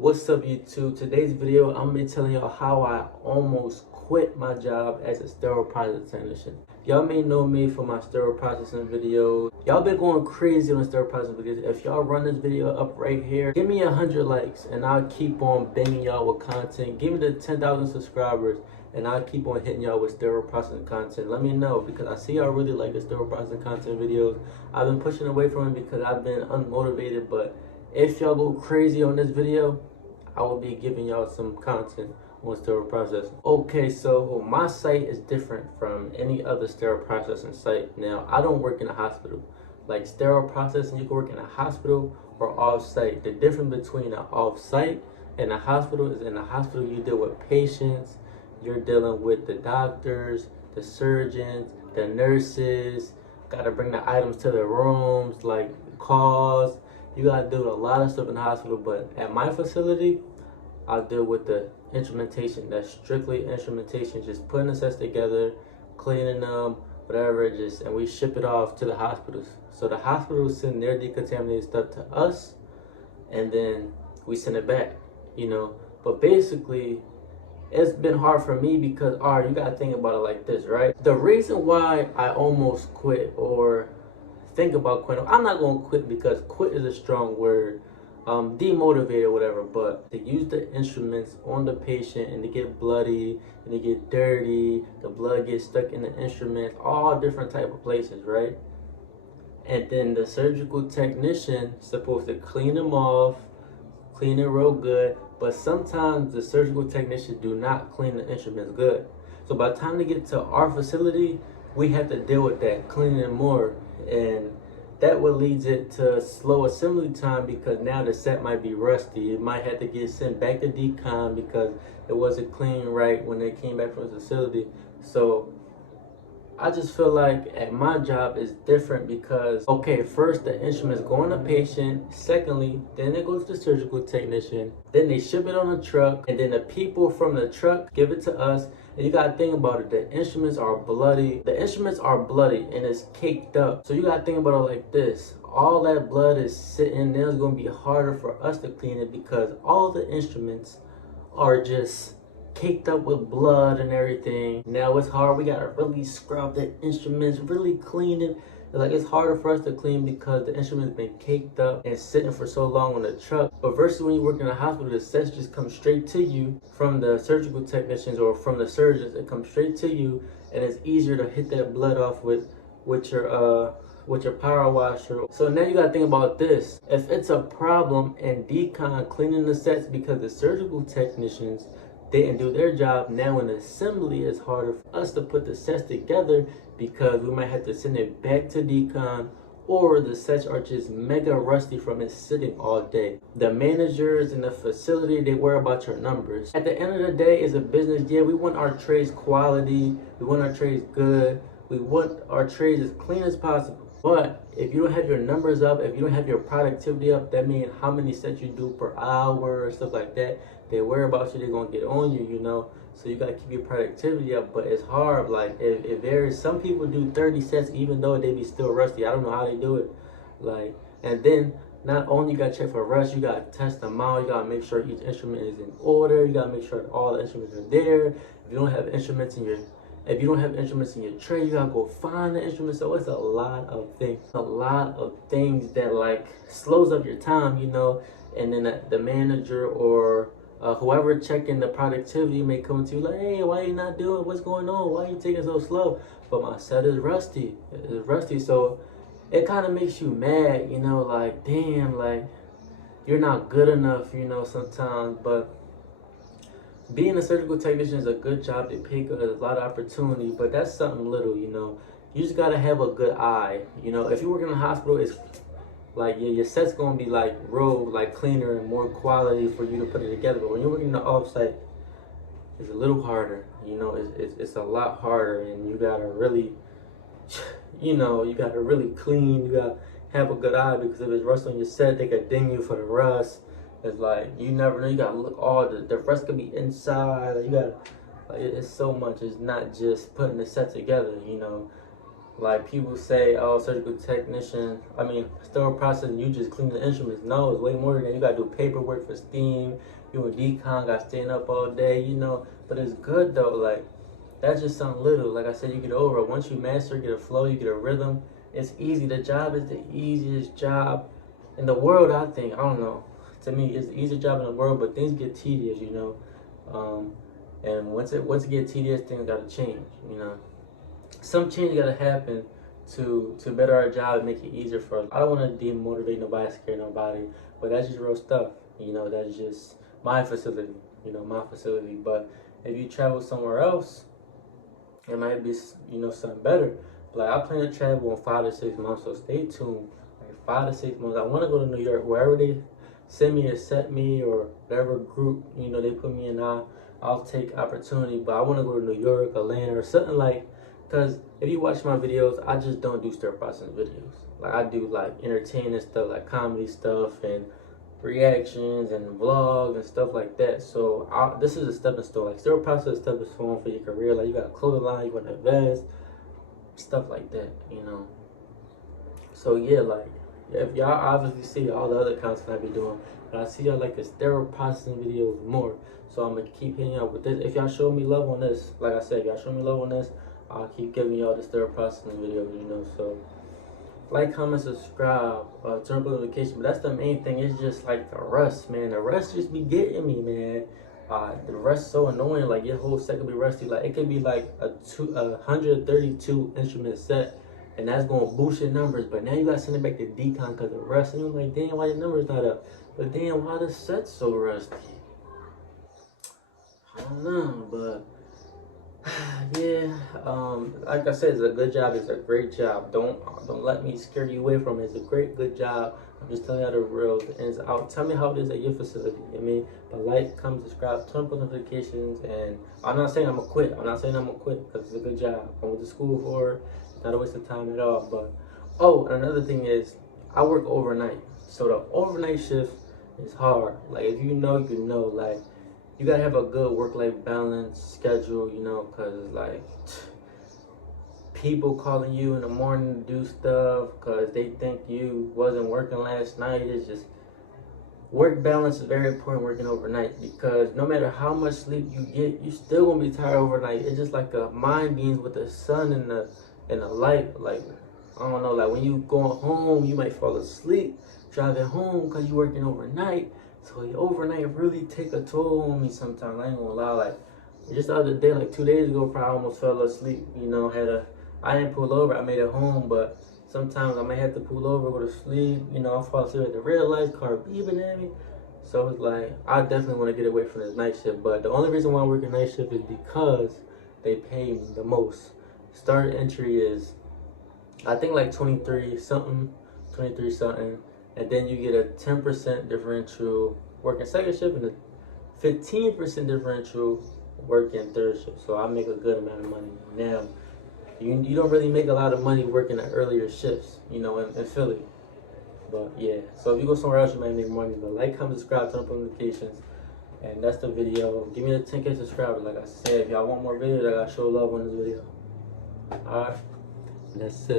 What's up, YouTube? Today's video, I'm gonna be telling y'all how I almost quit my job as a sterile processing technician. Y'all may know me for my sterile processing videos. Y'all been going crazy on the sterile processing videos. If y'all run this video up right here, give me 100 likes and I'll keep on banging y'all with content. Give me the 10,000 subscribers and I'll keep on hitting y'all with sterile processing content. Let me know, because I see y'all really like the sterile processing content videos. I've been pushing away from it because I've been unmotivated, but if y'all go crazy on this video, I will be giving y'all some content on sterile processing. Okay, so my site is different from any other sterile processing site. Now, I don't work in a hospital. Like sterile processing, you can work in a hospital or off-site. The difference between an off-site and a hospital is in a hospital you deal with patients, you're dealing with the doctors, the surgeons, the nurses, gotta bring the items to the rooms, like calls. You gotta do a lot of stuff in the hospital, but at my facility, I deal with the instrumentation. That's strictly instrumentation, just putting the sets together, cleaning them, whatever, and we ship it off to the hospitals. So the hospitals send their decontaminated stuff to us, and then we send it back, But basically, it's been hard for me because, all right, you gotta think about it like this, right? The reason why I almost quit or think about quitting, I'm not gonna quit because quit is a strong word, demotivated or whatever, but to use the instruments on the patient and to get bloody and to get dirty, the blood gets stuck in the instruments, all different type of places, right? And then the surgical technician supposed to clean them off, clean it real good, but sometimes the surgical technicians do not clean the instruments good. So by the time they get to our facility, we have to deal with that, cleaning it more, and that what leads it to slow assembly time because now the set might be rusty. It might have to get sent back to decon because it wasn't cleaned right when they came back from the facility. So I just feel like at my job is different because, okay, first the instruments go on the patient, secondly, then it goes to the surgical technician, then they ship it on a truck, and then the people from the truck give it to us. And you gotta think about it, the instruments are bloody. The instruments are bloody and it's caked up. So you gotta think about it like this. All that blood is sitting there. It's gonna be harder for us to clean it because all the instruments are just caked up with blood and everything. Now it's hard. We gotta really scrub the instruments, really clean it. Like, it's harder for us to clean because the instrument's been caked up and sitting for so long on the truck. But versus when you work in a hospital, the sets just come straight to you from the surgical technicians or from the surgeons. It comes straight to you, and it's easier to hit that blood off with your power washer. So now you gotta think about this. If it's a problem in decon cleaning the sets because the surgical technicians didn't do their job, now in assembly it's harder for us to put the sets together because we might have to send it back to decon, or the sets are just mega rusty from it sitting all day. The managers in the facility, they worry about your numbers. At the end of the day, it's a business. Yeah, we want our trays quality, we want our trays good, we want our trays as clean as possible. But if you don't have your numbers up, if you don't have your productivity up, that means how many sets you do per hour, stuff like that. They worry about you, they're gonna get on you, So you gotta keep your productivity up, but it's hard. Like, it varies. Some people do 30 sets even though they be still rusty. I don't know how they do it. Like, and then not only you gotta check for rust, you gotta test them out. You gotta make sure each instrument is in order. You gotta make sure all the instruments are there. If you don't have instruments in your tray, you gotta go find the instruments. So it's a lot of things that like slows up your time, and then the manager or whoever checking the productivity may come to you like, hey, why are you not doing, what's going on, why are you taking so slow? But my set is rusty. It's rusty. So it kind of makes you mad, like, damn, like, you're not good enough, sometimes. But being a surgical technician is a good job. They pay good, there's a lot of opportunity, but that's something little, You just gotta have a good eye. If you work in a hospital, it's like, yeah, your set's gonna be like real, like cleaner and more quality for you to put it together. But when you're working in the offsite, it's a little harder. It's a lot harder, and you gotta really, you gotta really clean. You gotta have a good eye because if it's rust on your set, they could ding you for the rust. It's like, you never know. You gotta look, all the rust could be inside. Like, you gotta, like, it's so much. It's not just putting the set together. Like people say, oh, surgical technician, sterile processing, you just clean the instruments. No, it's way more than that. You gotta do paperwork for steam. You and decon, got staying up all day, But it's good though. Like that's just something little. Like I said, you get over it. Once you master, get a flow, you get a rhythm. It's easy. The job is the easiest job in the world, I think. I don't know. To me, it's the easiest job in the world, but things get tedious. And once it gets tedious, things gotta change. Some change gotta happen to better our job and make it easier for us. I don't want to demotivate nobody, scare nobody, but that's just real stuff. That's just my facility. My facility. But if you travel somewhere else, it might be something better. Like I plan to travel in 5 to 6 months, so stay tuned. Like 5 to 6 months, I want to go to New York. Wherever they send me, accept me, or whatever group they put me in, I'll take opportunity. But I want to go to New York, Atlanta, or something like. Because if you watch my videos, I just don't do sterile processing videos. Like I do like entertaining stuff, like comedy stuff and reactions and vlogs and stuff like that. So this is a stepping stone. Like sterile processing is a stepping stone for your career. Like you got a clothing line, you want to invest, stuff like that. So yeah, like if y'all obviously see all the other content I be doing, but I see y'all like the sterile processing videos more. So I'm gonna keep hitting y'all with this. If y'all show me love on this, like I said, if y'all show me love on this, I'll keep giving y'all the sterile processing videos. So like, comment, subscribe, turn on notifications. But that's the main thing. It's just like the rust, man. The rust just be getting me, man. The rust so annoying. Like your whole set could be rusty. Like it could be like a 132 instrument set, and that's gonna boost your numbers. But now you gotta send it back to decon because of rust. And you're like, damn, why your numbers not up? But damn, why the set's so rusty? I don't know, but. Yeah, like I said, it's a good job. It's a great job. Don't let me scare you away from it. It's a good job. I'm just telling you the real ins out. Tell me how it is at your facility. But like, comment, subscribe, turn on notifications, and I'm not saying I'm gonna quit. I'm not saying I'm gonna quit because it's a good job. I went to school for it. It's not a waste of time at all. But and another thing is, I work overnight, so the overnight shift is hard. Like if you know, you know, like. You gotta have a good work-life balance schedule, because like people calling you in the morning to do stuff because they think you wasn't working last night. It's just work balance is very important working overnight, because no matter how much sleep you get, you still gonna be tired overnight. It's just like a mind games with the sun and the light. Like I don't know, like when you going home, you might fall asleep driving home because you working overnight. So the overnight really take a toll on me sometimes. I ain't gonna lie. Like just the other day, like 2 days ago, probably almost fell asleep. I didn't pull over. I made it home, but sometimes I may have to pull over, go to sleep. I fall asleep at the red light, car beeping at me. So it's like I definitely want to get away from this night shift. But the only reason why I work a night shift is because they pay me the most. Start entry is I think like 23 something. And then you get a 10% differential working second shift and a 15% differential working third shift. So I make a good amount of money. Now, you don't really make a lot of money working at earlier shifts, in Philly. But yeah, so if you go somewhere else, you might make money. But like, comment, subscribe, turn on notifications. And that's the video. Give me the 10K subscribers. Like I said, if y'all want more videos, I gotta show love on this video. Alright, that's it.